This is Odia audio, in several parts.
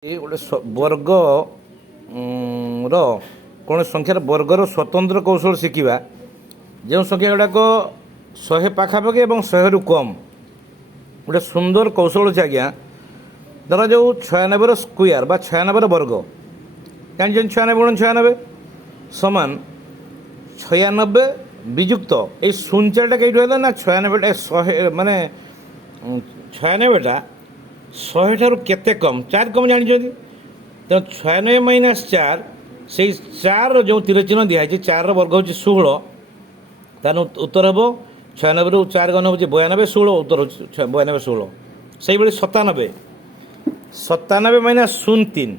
ଗୋଟେ ବର୍ଗ ର କୌଣସି ସଂଖ୍ୟାର ବର୍ଗର ସ୍ୱତନ୍ତ୍ର କୌଶଳ ଶିଖିବା। ଯେଉଁ ସଂଖ୍ୟା ଗୁଡ଼ାକ 100 ପାଖାପାଖି ଏବଂ 100ରୁ କମ୍ ଗୋଟେ ସୁନ୍ଦର କୌଶଳ ଅଛି ଆଜ୍ଞା। ଧରାଯାଉ 96ର ସ୍କୋୟାର ବା 96ର ବର୍ଗ ଜାଣିଛନ୍ତି 96 ସମାନ 96 ବିଯୁକ୍ତ ଏଇ 0 କେଇଠୁ ହେଲା ନା 96ଟା 100 ମାନେ 96ଟା 100 ଠାରୁ କେତେ କମ୍ 4 କମ୍ ଜାଣିଛନ୍ତି। ତେଣୁ 96 ମାଇନସ୍ 4 ସେଇ 4ର ଯେଉଁ ତୀର ଚିହ୍ନ ଦିଆହେଇଛି 4ର ବର୍ଗ ହେଉଛି 16। ତାହେଲେ ଉତ୍ତର ହେବ 96ରୁ 4 ଗଣ ହେଉଛି 92 16 ଉତ୍ତର ହେଉଛି 92 16। ସେଇଭଳି 97 ମାଇନସ୍ 03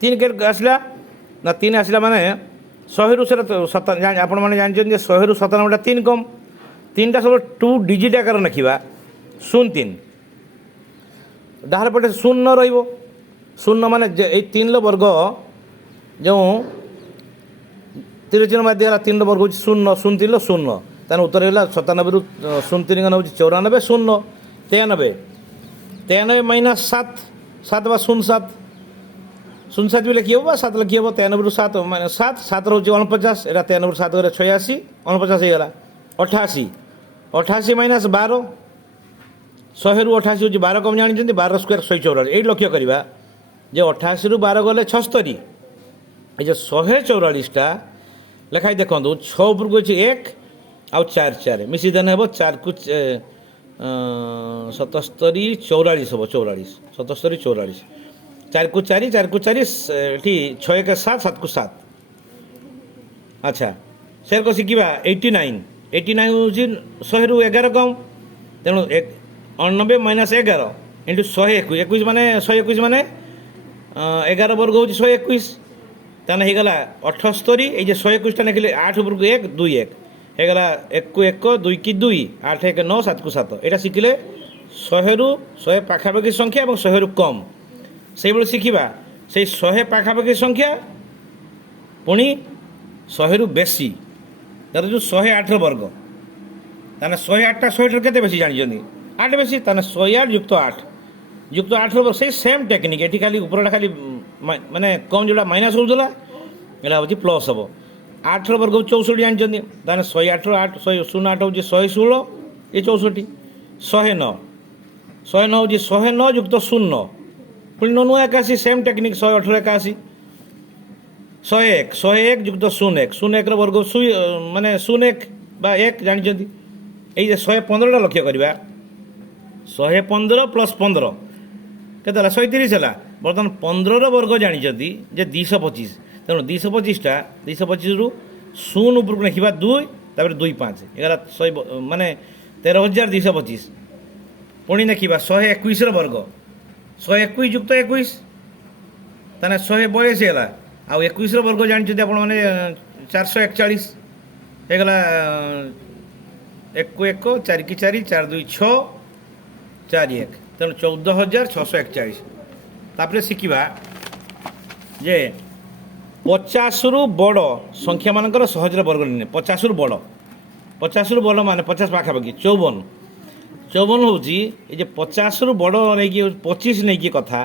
3 କେତେ ଆସିଲା ନା 3 ଆସିଲା ମାନେ 100ରୁ ସେଟା ଆପଣମାନେ ଜାଣିଛନ୍ତି ଯେ 100ରୁ 97ଟା 3 କମ୍ 3ଟା ସବୁ 2 ଡିଜିଟ୍ ଆକାର ଲେଖିବା 03 ଡାହାଣ ପଟେ 0 ରହିବ 0 ମାନେ ଏଇ 3ର ବର୍ଗ ଯେଉଁ ତୀର ଚିହ୍ନ ବାଦ ହେଲା 3ର ବର୍ଗ ହେଉଛି 0 03ର 0 ତାହେଲେ ଉତ୍ତର ହେଲା 97ରୁ 03 ଗଣ ହେଉଛି 94 0 93 ମାଇନସ୍ 7 ବା 07 07 ବି ଲେଖି ହେବ ବା 7 ଲେଖି ହେବ 93ରୁ 7 ମାନେ 7 ରହୁଛି 49 ଏଇଟା 93ରୁ 7 ଗଲେ 86 49 ହେଇଗଲା 88 ମାଇନସ୍ 12 100ରୁ 88 ହେଉଛି 12 କମ୍ ଜାଣିଛନ୍ତି 12 ସ୍କୋୟାର 144 ଏଇଠି ଲକ୍ଷ୍ୟ କରିବା ଯେ 88ରୁ 12 ଗଲେ 76 ଏ ଯେ 144ଟା ଲେଖାଇ ଦେଖନ୍ତୁ 6 ଉପରକୁ ଅଛି 1 ଆଉ 4 ମିଶି ଦେନେ ହେବ 4କୁ 77 44 ହେବ 44 77 44 4କୁ 4 ଏଠି 6 1 7 7କୁ 7 ଆଚ୍ଛା ସେରକ ଶିଖିବା 89 ହେଉଛି 100ରୁ 11 କମ୍ ତେଣୁ 89 ମାଇନସ୍ 11 ଇଣ୍ଟୁ 121 ମାନେ 121 ମାନେ 11 ବର୍ଗ ହେଉଛି 121 ତାହେଲେ ହେଇଗଲା 78 ଏଇ ଯେ 121ଟା ଲେଖିଲେ 8 ଉପରକୁ 1 2 1 ହେଇଗଲା 1 କୁ 1 2 କି 2 8 1 9 7କୁ 7 ଏଇଟା ଶିଖିଲେ 100ରୁ 100 ପାଖାପାଖି ସଂଖ୍ୟା ଏବଂ 100ରୁ କମ୍। ସେଇଭଳି ଶିଖିବା ସେଇ 100 ପାଖାପାଖି ସଂଖ୍ୟା ପୁଣି 100ରୁ ବେଶୀ ଧର ଯେଉଁ 108ର ବର୍ଗ ତାହେଲେ 108ଟା 100 ଠାରୁ କେତେ ବେଶୀ ଜାଣିଛନ୍ତି 8 ବେଶୀ ତାହେଲେ 108 ଯୁକ୍ତ 8ର ସେଇ ସେମ୍ ଟେକ୍ନିକ୍ ଏଠି ଖାଲି ଉପରଟା ଖାଲି ମାନେ କମ୍ ଯେଉଁଟା ମାଇନସ୍ ହେଉଥିଲା ଏଇଟା ହେଉଛି ପ୍ଲସ୍ ହେବ 8ର ବର୍ଗ 64 ଜାଣିଛନ୍ତି ତାହେଲେ 108ର 8 08 ହେଉଛି 116 ଏ 64 109 ହେଉଛି 109 ଯୁକ୍ତ 0 ପୁଣି ନୂଆ 81 ସେମ୍ ଟେକ୍ନିକ୍ 118 81 101 ଯୁକ୍ତ 01ର ବର୍ଗ ମାନେ 01 ବା 1 ଜାଣିଛନ୍ତି ଏଇ ଯେ 115ଟା ଲକ୍ଷ୍ୟ କରିବା 115 ପ୍ଲସ୍ 15 କେତେ ହେଲା 130 ହେଲା ବର୍ତ୍ତମାନ 15ର ବର୍ଗ ଜାଣିଛନ୍ତି ଯେ 225 ତେଣୁ 225ରୁ 0 ଉପରକୁ ଲେଖିବା 2 ତାପରେ 2 5 ଏଗାର 100 ମାନେ 13,225 ପୁଣି ଲେଖିବା 121ର ବର୍ଗ 121 ଯୁକ୍ତ 21 ତାହେଲେ 142 ହେଲା ଆଉ 21ର ବର୍ଗ ଜାଣିଛନ୍ତି ଆପଣମାନେ 441 ହେଇଗଲା 1 1 4 କି 4 4 2 6 4 1 ତେଣୁ 14,641 ତାପରେ ଶିଖିବା ଯେ 50ରୁ ବଡ଼ ସଂଖ୍ୟାମାନଙ୍କର ସହଜରେ ବର୍ଗ ନିଏ 50ରୁ ବଡ଼ ମାନେ 50 ପାଖାପାଖି 54 ହେଉଛି ଏ ଯେ 50ରୁ ବଡ଼ ନେଇକି 25 ନେଇକି କଥା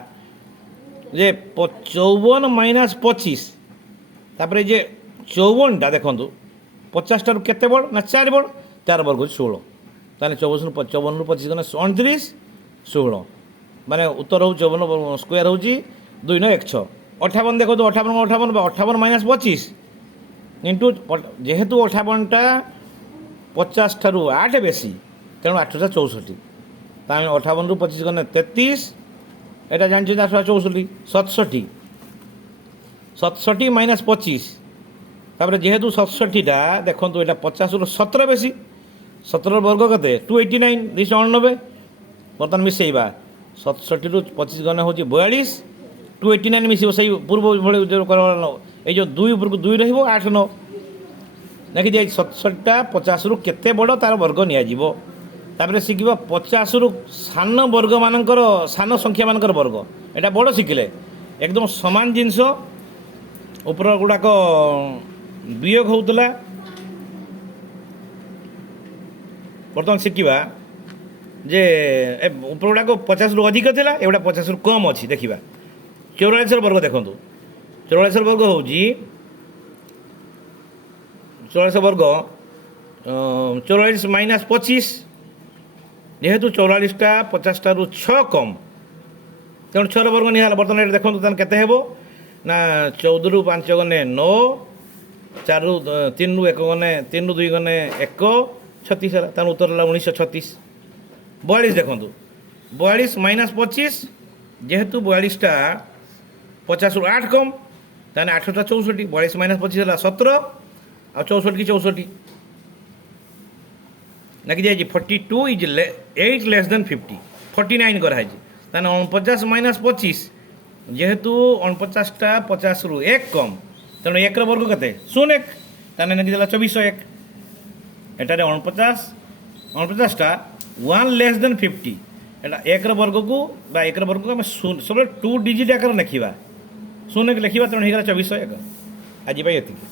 ଯେ 54 ମାଇନସ୍ 25 ତାପରେ ଯେ 54ଟା ଦେଖନ୍ତୁ 50ଠାରୁ କେତେ ବଡ଼ ନା 4 ବଡ଼ 4 ବର୍ଗ ହେଉଛି 16 ତାହେଲେ 54ରୁ 25 ଗଲେ 29 16 ମାନେ ଉତ୍ତର ହେଉଛି 54 ସ୍କୋୟାର ହେଉଛି 2 9 1 6 58 ଦେଖନ୍ତୁ 58 ମାଇନସ୍ 25 ଇଣ୍ଟୁ ଯେହେତୁ 58ଟା 50 ଠାରୁ 8 ବେଶୀ ତେଣୁ 8 64 ତାହେଲେ 58ରୁ 25 ଗଲେ 33 ଏଇଟା ଜାଣିଛନ୍ତି 8 64 67 ମାଇନସ୍ 25 ତାପରେ ଯେହେତୁ 67ଟା ଦେଖନ୍ତୁ ଏଇଟା 50ରୁ 17 ବେଶୀ 17ର ବର୍ଗ କେତେ 289 299 ବର୍ତ୍ତମାନ ମିଶାଇବା 67ରୁ 25 ଗଲେ ହେଉଛି 42 289 ମିଶିବ ସେଇ ପୂର୍ବ ଭଳି ଏଇ ଯେଉଁ 2 ଉପରକୁ 2 ରହିବ 8 9 ଲେଖିଦିଆ 67ଟା 50ରୁ କେତେ ବଡ଼ ତା'ର ବର୍ଗ ନିଆଯିବ। ତାପରେ ଶିଖିବା 50ରୁ ସାନ ସଂଖ୍ୟାମାନଙ୍କର ବର୍ଗ ଏଇଟା ବଡ଼ ଶିଖିଲେ ଏକଦମ ସମାନ ଜିନିଷ ଉପର ଗୁଡ଼ାକ ବିୟୋଗ ହେଉଥିଲା ବର୍ତ୍ତମାନ ଶିଖିବା ଯେ ଉପର ଗୁଡ଼ାକ 50ରୁ ଅଧିକ ଥିଲା ଏଗୁଡ଼ା 50ରୁ କମ୍ ଅଛି ଦେଖିବା ଚଉରାଳିଶର ବର୍ଗ ଦେଖନ୍ତୁ, ଚଉରାଳିଶର ବର୍ଗ ହେଉଛି 44 ମାଇନସ୍ 25, ଯେହେତୁ 44ଟା 50ଟାରୁ 6 କମ୍, ତେଣୁ 6ର ବର୍ଗ ନିହାତି ବର୍ତ୍ତମାନ ଏଠି ଦେଖନ୍ତୁ ତାହେଲେ କେତେ ହେବ ନା 14ରୁ 5 ଗନେ 9, 4ରୁ 3ରୁ 1 ଗନେ 3ରୁ 2 ଗନେ 1, 36 ହେଲା, ତାର ଉତ୍ତର ହେଲା 1936। 42 ଦେଖନ୍ତୁ, 42 ମାଇନସ୍ 25, ଯେହେତୁ 42ଟା 50ରୁ 8 କମ୍, ତାହେଲେ 8ଟା 64, 42 ମାଇନସ୍ 25 ହେଲା 17, ଆଉ 64 କି 64 ନାକି ଯାଇଛି 42 ଇଜ୍ 8 ଲେସ୍ ଦେନ୍ 50, 49 କରାହେଇଛି, ତାହେଲେ 49 ମାଇନସ୍ 25, ଯେହେତୁ 49ଟା 50ରୁ 1 କମ୍, ତେଣୁ 1ର ବର୍ଗ କେତେ 01, ତାହେଲେ ନାକି ଦେଲା 2401। ଏଠାରେ 49ଟା 1 ଲେସ୍ ଦେନ୍ 50, ଏଇଟା 1ର ବର୍ଗକୁ ବା 1ର ବର୍ଗକୁ ଆମେ ସବୁବେଳେ 2 ଡିଜିଟ୍ ଆକାରରେ ଲେଖିବା, 01 ଲେଖିବା, ତେଣୁ ହେଇଗଲା 2401। ଆଜି ପାଇଁ ଏତିକି।